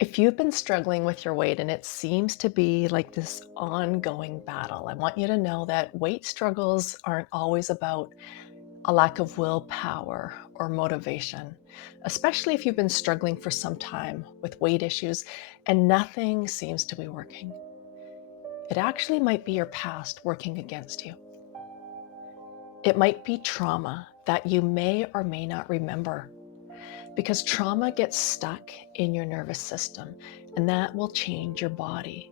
If you've been struggling with your weight and it seems to be like this ongoing battle, I want you to know that weight struggles aren't always about a lack of willpower or motivation, especially if you've been struggling for some time with weight issues and nothing seems to be working. It actually might be your past working against you. It might be trauma that you may or may not remember, because trauma gets stuck in your nervous system and that will change your body.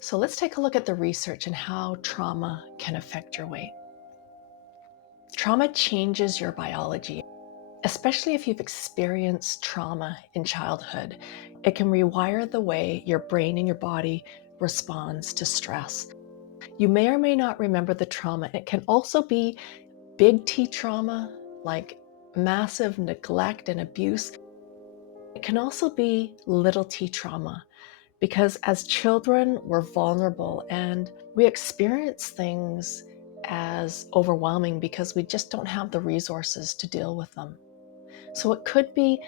So let's take a look at the research and how trauma can affect your weight. Trauma changes your biology, especially if you've experienced trauma in childhood. It can rewire the way your brain and your body responds to stress. You may or may not remember the trauma. It can also be big T trauma, like massive neglect and abuse. It can also be little t trauma, because as children, we're vulnerable and we experience things as overwhelming because we just don't have the resources to deal with them. So it could be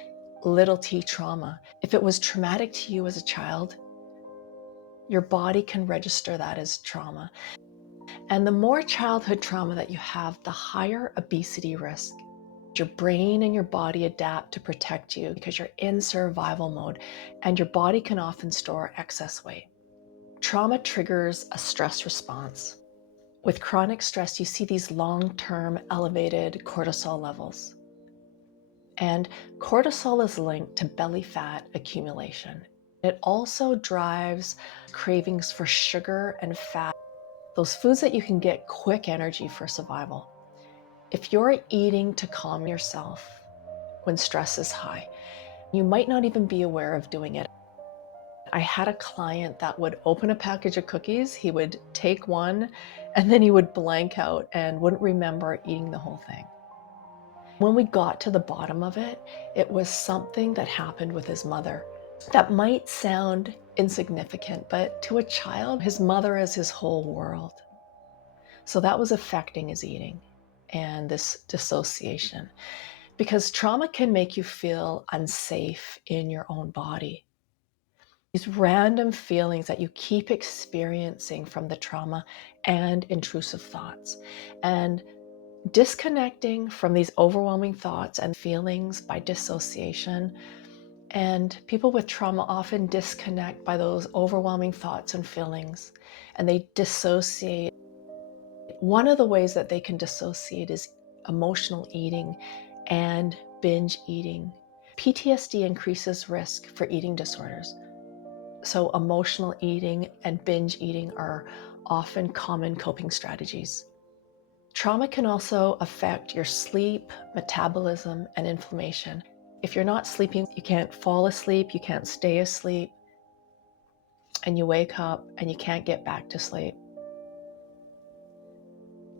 little t trauma. If it was traumatic to you as a child, your body can register that as trauma. And the more childhood trauma that you have, the higher obesity risk. Your brain and your body adapt to protect you because you're in survival mode, and your body can often store excess weight. Trauma triggers a stress response. With chronic stress, you see these long-term elevated cortisol levels. And cortisol is linked to belly fat accumulation. It also drives cravings for sugar and fat, those foods that you can get quick energy for survival. If you're eating to calm yourself when stress is high, you might not even be aware of doing it. I had a client that would open a package of cookies, he would take one, and then he would blank out and wouldn't remember eating the whole thing. When we got to the bottom of it, it was something that happened with his mother. That might sound insignificant, but to a child, his mother is his whole world. So that was affecting his eating and this dissociation, because trauma can make you feel unsafe in your own body. These random feelings that you keep experiencing from the trauma and intrusive thoughts. And disconnecting from these overwhelming thoughts and feelings by dissociation. And people with trauma often disconnect by those overwhelming thoughts and feelings, and they dissociate. One of the ways that they can dissociate is emotional eating and binge eating. PTSD increases risk for eating disorders. So emotional eating and binge eating are often common coping strategies. Trauma can also affect your sleep, metabolism, and inflammation. If you're not sleeping, you can't fall asleep, you can't stay asleep, and you wake up and you can't get back to sleep.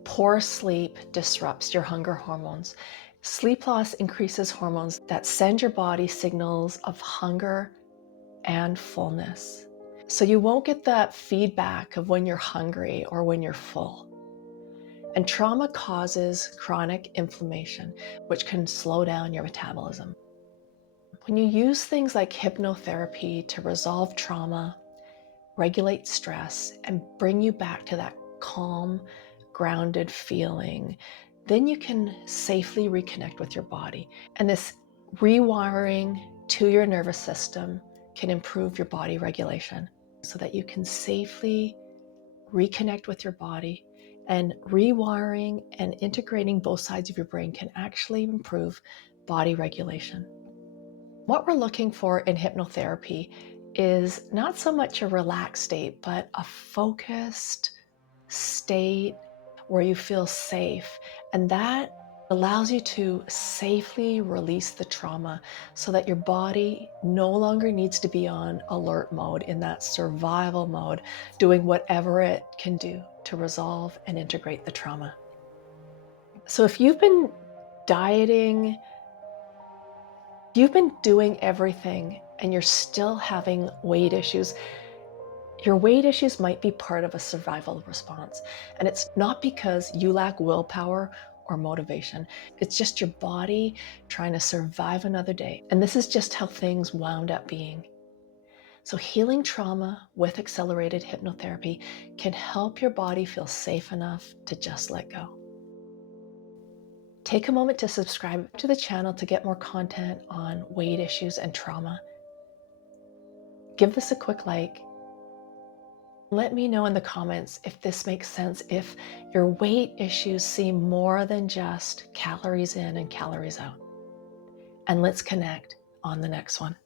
Poor sleep disrupts your hunger hormones. Sleep loss increases hormones that send your body signals of hunger and fullness. So you won't get that feedback of when you're hungry or when you're full. And trauma causes chronic inflammation, which can slow down your metabolism. When you use things like hypnotherapy to resolve trauma, regulate stress, and bring you back to that calm, grounded feeling, then you can safely reconnect with your body. And this rewiring to your nervous system can improve your body regulation so that you can safely reconnect with your body. And rewiring and integrating both sides of your brain can actually improve body regulation. What we're looking for in hypnotherapy is not so much a relaxed state, but a focused state where you feel safe. And that allows you to safely release the trauma so that your body no longer needs to be on alert mode, in that survival mode, doing whatever it can do to resolve and integrate the trauma. So if you've been dieting, you've been doing everything and you're still having weight issues, your weight issues might be part of a survival response. And it's not because you lack willpower or motivation. It's just your body trying to survive another day. And this is just how things wound up being. So healing trauma with accelerated hypnotherapy can help your body feel safe enough to just let go. Take a moment to subscribe to the channel to get more content on weight issues and trauma. Give this a quick like. Let me know in the comments if this makes sense, if your weight issues seem more than just calories in and calories out. And let's connect on the next one.